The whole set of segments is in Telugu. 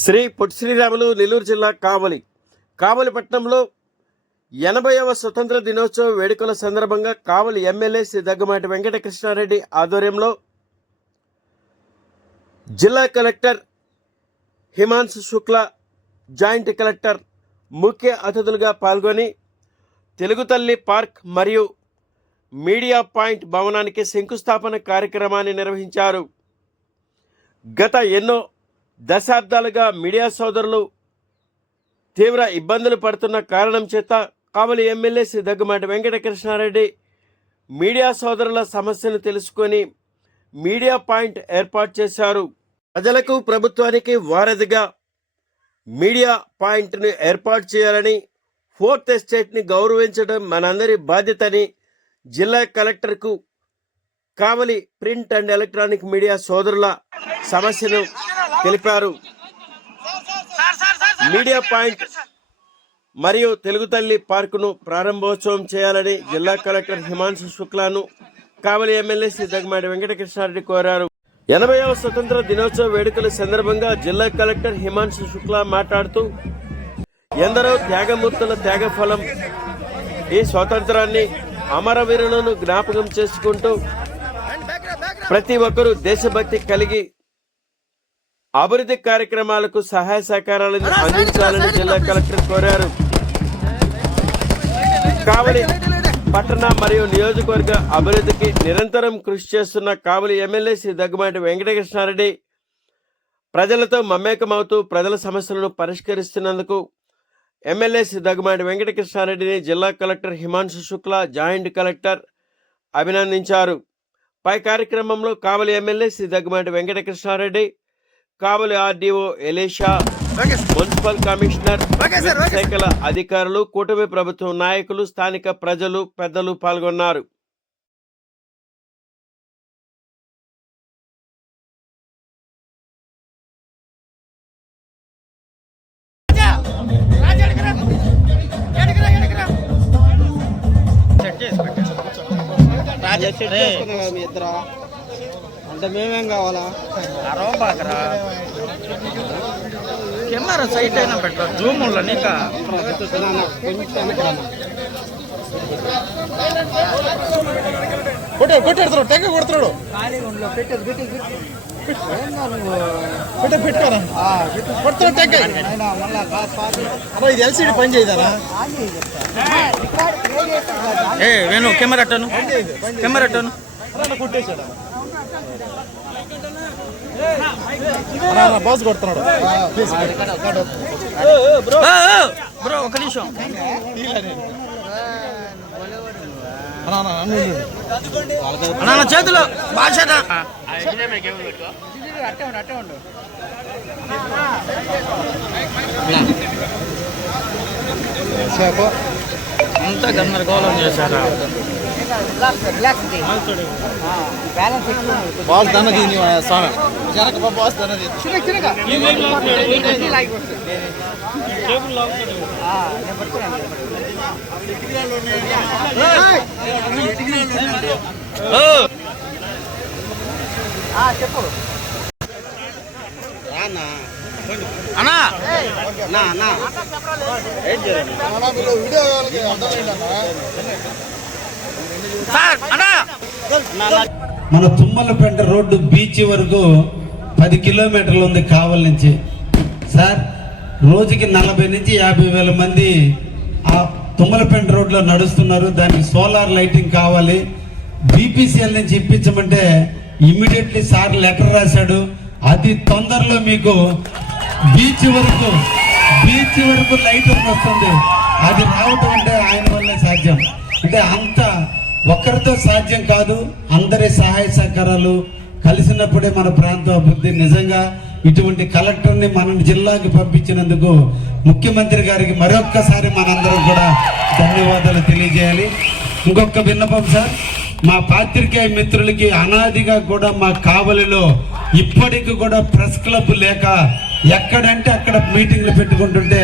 శ్రీ పొట్టి శ్రీరాములు నెల్లూరు జిల్లా కావలి పట్టణంలో 80వ స్వతంత్ర దినోత్సవ వేడుకల సందర్భంగా కావలి ఎమ్మెల్యే శ్రీ దగ్గుమాటి వెంకటకృష్ణారెడ్డి ఆధ్వర్యంలో జిల్లా collector Himanshu Shukla, joint collector ముఖ్య అతిథులుగా పాల్గొని తెలుగు తల్లి పార్క్ మరియు మీడియా పాయింట్ భవనానికి శంకుస్థాపన కార్యక్రమాన్ని నిర్వహించారు. గత ఎన్నో దశాబ్దాలుగా మీడియా సోదరులు తీవ్ర ఇబ్బందులు పడుతున్న కారణం చేత కావలి ఎమ్మెల్యే శ్రీ దగ్గుమాటి వెంకటకృష్ణారెడ్డి మీడియా సోదరుల సమస్యను తెలుసుకొని మీడియా పాయింట్ ఏర్పాటు చేశారు. ప్రజలకు ప్రభుత్వానికి వారధిగా మీడియా పాయింట్ను ఏర్పాటు చేయాలని, ఫోర్త్ ఎస్టేట్ని గౌరవించడం మనందరి బాధ్యతని జిల్లా కలెక్టర్కు కావలి ప్రింట్ అండ్ ఎలక్ట్రానిక్ మీడియా సోదరుల సమస్యను తెలిపారు. మీడియా పాయింట్ మరియు తెలుగు తల్లి పార్కును ప్రారంభోత్సవం చేయాలని జిల్లా కలెక్టర్ హిమాంశు శుక్లాను కావలి ఎమ్మెల్యే శ్రీ దగ్గుమాటి వెంకటకృష్ణారెడ్డి కోరారు. 80వ స్వతంత్ర దినోత్సవ వేడుకల సందర్భంగా జిల్లా కలెక్టర్ హిమాంశు శుక్లా మాట్లాడుతూ, ఎందరో త్యాగమూర్తుల త్యాగ ఫలం ఈ స్వాతంత్రాన్ని, అమరవీరులను జ్ఞాపకం చేసుకుంటూ ప్రతి ఒక్కరూ దేశభక్తి కలిగి అభివృద్ధి కార్యక్రమాలకు సహాయ సహకారాలను అందించాలని జిల్లా కలెక్టర్ కోరారు. కావలి పట్టణ మరియు నియోజకవర్గ అభివృద్ధికి నిరంతరం కృషి చేస్తున్న కావలి ఎమ్మెల్యే శ్రీ దగ్గుమాటి వెంకటకృష్ణారెడ్డి ప్రజలతో మమేకమవుతూ ప్రజల సమస్యలను పరిష్కరిస్తున్నందుకు ఎమ్మెల్యే శ్రీ దగ్గుమాటి వెంకటకృష్ణారెడ్డిని జిల్లా collector Himanshu Shukla, joint collector అభినందించారు. పై కార్యక్రమంలో కావలి ఎమ్మెల్యే శ్రీ దగ్గుమాటి వెంకటకృష్ణారెడ్డి, కావలి ఆర్డీఓ ఎలీషా, మున్సిపల్ కమిషనర్, శాఖల అధికారులు, కూటమి ప్రభుత్వం నాయకులు, స్థానిక ప్రజలు, పెద్దలు పాల్గొన్నారు. అంటే మేమేం కావాలా? కెమెరా సైట్ అయినా పెట్టారు, జూమ్ లో నీకా కొట్టాడుతున్నాడు, టెంక కొడుతున్నాడు. పెట్టుకోరా కొడుతున్నాడు టెంక. ఇది ఎల్సీడీ పని చేయదా? వేణు కెమెరా అట్టను, కెమెరా అట్టను కొట్టేశాడు. బాస్ కొడుతున్నాడు. బ్రో ఒక నిమిషం, నా చేతిలో భాష అంతా గందరగోళం చేశారా? బాస్ దన్నది స్వామి జనక బాస్ దన్నది. చెప్పు అన్నా మన తుమ్మలపేట రోడ్డు బీచ్ వరకు 10 కిలోమీటర్లు ఉంది కావలి నుంచి. సార్, రోజుకి 40 నుంచి 50 వేల మంది ఆ తుమ్మలపేట రోడ్లో నడుస్తున్నారు. దానికి సోలార్ లైటింగ్ కావాలి. బీపీసీఎల్ నుంచి ఇప్పించమంటే ఇమ్మీడియట్లీ సార్ లెటర్ రాశాడు. అతి తొందరలో మీకు బీచ్ వరకు లైటింగ్ వస్తుంది. అది రావటం అంటే ఆయన వల్లే సాధ్యం. అంటే అంత ఒక్కరితో సాధ్యం కాదు, అందరి సహాయ సహకారాలు కలిసినప్పుడే మన ప్రాంత అభివృద్ధి. నిజంగా ఇటువంటి కలెక్టర్ని మన జిల్లాకి పంపించినందుకు ముఖ్యమంత్రి గారికి మరొక్కసారి మనందరం కూడా ధన్యవాదాలు తెలియజేయాలి. ఇంకొక విన్నపం సార్, మా పాత్రికేయ మిత్రులకి అనాదిగా కూడా మా కావలిలో ఇప్పటికి కూడా ప్రెస్ క్లబ్ లేక ఎక్కడంటే అక్కడ మీటింగ్లు పెట్టుకుంటుంటే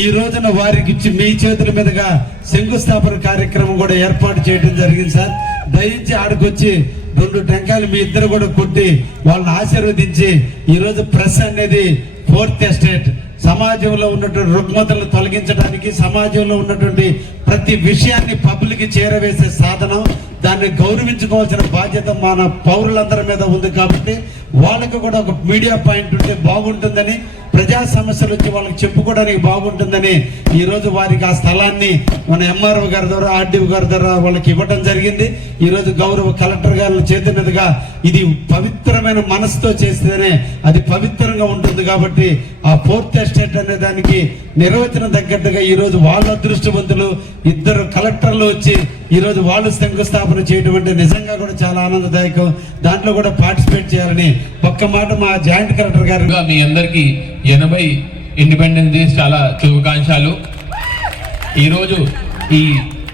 ఈ రోజున వారికి ఇచ్చి మీ చేతుల మీదుగా శంకుస్థాపన కార్యక్రమం కూడా ఏర్పాటు చేయడం జరిగింది సార్. దయించి ఆడికొచ్చి 2 టెంకాయలు మీ ఇద్దరు కూడా కొట్టి వాళ్ళని ఆశీర్వదించి ఈరోజు ప్రెస్ అనేది ఫోర్త్ ఎస్టేట్ సమాజంలో ఉన్నటువంటి రుగ్మతలను తొలగించడానికి, సమాజంలో ఉన్నటువంటి ప్రతి విషయాన్ని పబ్లిక్ చేరవేసే సాధనం. దాన్ని గౌరవించుకోవాల్సిన బాధ్యత మన పౌరులందరి మీద ఉంది. కాబట్టి వాళ్ళకు కూడా ఒక మీడియా పాయింట్ ఉంటే బాగుంటుందని, ప్రజా సమస్యలు వచ్చి వాళ్ళకి చెప్పుకోవడానికి బాగుంటుందని ఈరోజు వారికి ఆ స్థలాన్ని మన ఎంఆర్ఓ గారి ద్వారా, ఆర్డీఓ గారి ద్వారా వాళ్ళకి ఇవ్వడం జరిగింది. ఈరోజు గౌరవ కలెక్టర్ గారి చేతి మీదుగా ఇది పవిత్రమైన మనసుతో చేస్తేనే అది పవిత్రంగా ఉంటుంది. కాబట్టి ఆ ఫోర్త్ ఎస్టేట్ అనే దానికి నిర్వచనం తగ్గట్టుగా ఈరోజు వాళ్ళ అదృష్టవంతులు 2 కలెక్టర్లు వచ్చి ఈరోజు వాళ్ళు శంకుస్థాపన చేయడం అంటే నిజంగా కూడా చాలా ఆనందదాయకం. దాంట్లో కూడా పార్టిసిపేట్ చేయాలని ఒక్క మాట మా జాయింట్ కలెక్టర్ గారు. మీ అందరికీ 80 ఇండిపెండెన్స్ డేస్ చాలా శుభాకాంక్షలు. ఈరోజు ఈ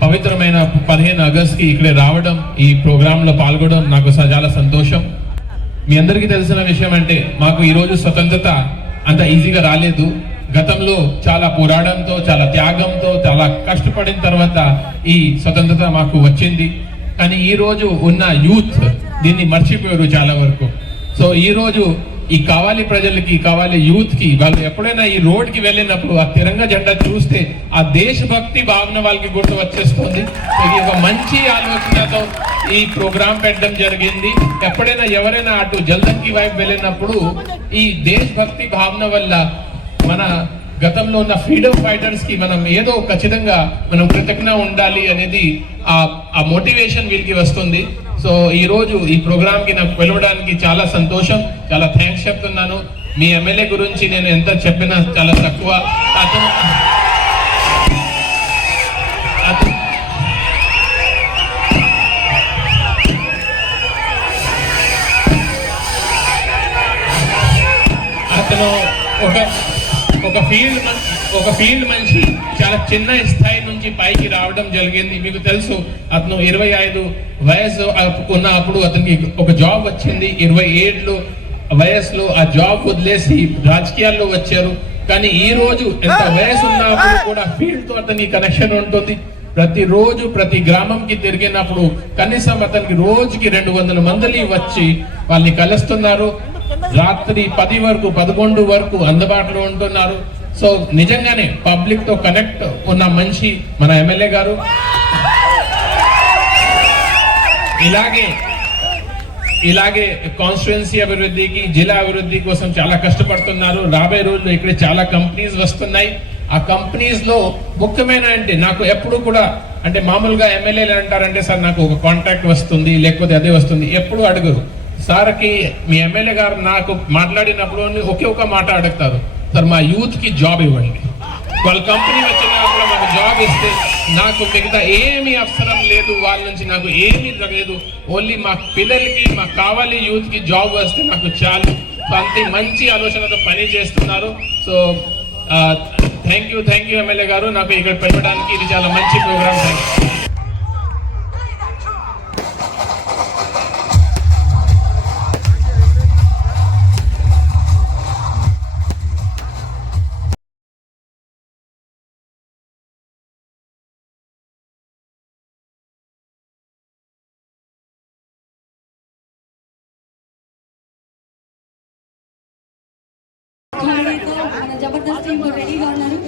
పవిత్రమైన 15 ఆగస్టుకి ఇక్కడ రావడం, ఈ ప్రోగ్రాంలో పాల్గొనడం నాకు చాలా సంతోషం. మీ అందరికీ తెలిసిన విషయం అంటే మాకు ఈరోజు స్వతంత్రత అంత ఈజీగా రాలేదు. గతంలో చాలా పోరాటంతో, చాలా త్యాగంతో, చాలా కష్టపడిన తర్వాత ఈ స్వతంత్రత మాకు వచ్చింది. కానీ ఈ రోజు ఉన్న యూత్ దీన్ని మర్చిపోయారు చాలా వరకు. సో ఈ రోజు ఈ కావాలి ప్రజలకి, కావాలి యూత్ కి, వాళ్ళు ఎప్పుడైనా ఈ రోడ్ కి వెళ్ళినప్పుడు ఆ తిరంగ జెండా చూస్తే ఆ దేశభక్తి భావన వాళ్ళకి గుర్తు వచ్చేస్తుంది. ఇది ఒక మంచి ఆలోచనతో ఈ ప్రోగ్రాం పెట్టడం జరిగింది. ఎప్పుడైనా ఎవరైనా అటు జల్దంకి వైపు వెళ్ళినప్పుడు ఈ దేశభక్తి భావన వల్ల మన గతంలో ఉన్న ఫ్రీడమ్ ఫైటర్స్ కి మనం ఏదో ఖచ్చితంగా మనం కృతజ్ఞ ఉండాలి అనేది ఆ మోటివేషన్ వీళ్ళకి వస్తుంది. సో ఈ రోజు ఈ ప్రోగ్రామ్ కి నాకు పిలవడానికి చాలా సంతోషం, చాలా థ్యాంక్స్ చెప్తున్నాను. మీ ఎమ్మెల్యే గురించి నేను ఎంత చెప్పినా చాలా తక్కువ. అతను ఒక ఫీల్డ్ మనిషి చాలా చిన్న స్థాయి నుంచి పైకి రావడం జరిగింది. మీకు తెలుసు, అతను 25 వయసు ఉన్నప్పుడు అతనికి ఒక జాబ్ వచ్చింది. 27 వయసులో ఆ జాబ్ వదిలేసి రాజకీయాల్లో వచ్చారు. కానీ ఈ రోజు ఎంత వయసు ఉన్నప్పుడు కూడా ఫీల్డ్ తో అతనికి కనెక్షన్ ఉంటుంది. ప్రతిరోజు ప్రతి గ్రామంకి తిరిగినప్పుడు కనీసం అతనికి రోజుకి 200 మందిని వచ్చి వాళ్ళని కలుస్తున్నారు. రాత్రి 10 వరకు 11 వరకు అందుబాటులో ఉంటున్నారు. సో నిజంగానే పబ్లిక్ తో కనెక్ట్ ఉన్న మనిషి మన ఎమ్మెల్యే గారు. ఇలాగే కాన్స్టిట్యుయెన్సీ అభివృద్ధికి, జిల్లా అభివృద్ధి కోసం చాలా కష్టపడుతున్నారు. రాబోయే రోజుల్లో ఇక్కడ చాలా కంపెనీస్ వస్తున్నాయి. ఆ కంపెనీస్ లో ముఖ్యమైన అంటే నాకు ఎప్పుడు కూడా అంటే మామూలుగా ఎమ్మెల్యేలు అంటారంటే సార్ నాకు ఒక కాంట్రాక్ట్ వస్తుంది, లేకపోతే అదే వస్తుంది, ఎప్పుడు అడుగురు. సార్కి మీ ఎమ్మెల్యే గారు నాకు మాట్లాడినప్పుడు ఒకే ఒక మాట అడుగుతారు, సార్ మా యూత్ కి జాబ్ ఇవ్వండి. వాళ్ళ కంపెనీ వచ్చినప్పుడు మాకు జాబ్ ఇస్తే నాకు మిగతా ఏమీ అవసరం లేదు, వాళ్ళ నుంచి నాకు ఏమీ లేదు, ఓన్లీ మా పిల్లలకి, మాకు కావాలి యూత్ కి జాబ్ వస్తే నాకు చాలు. సో అంతే మంచి ఆలోచనతో పని చేస్తున్నారు. సో థ్యాంక్ యూ ఎమ్మెల్యే గారు, నాకు ఇక్కడ పెట్టడానికి. ఇది చాలా మంచి ప్రోగ్రామ్. మన జబర్దస్త్ టీమ్ రెడీగా ఉన్నారు.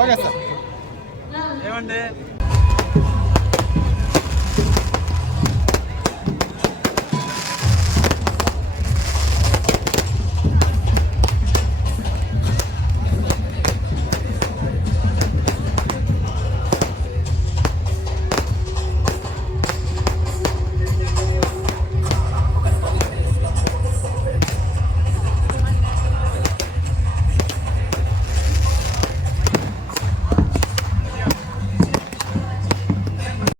ఓకే సార్ ఆ, ఏమండి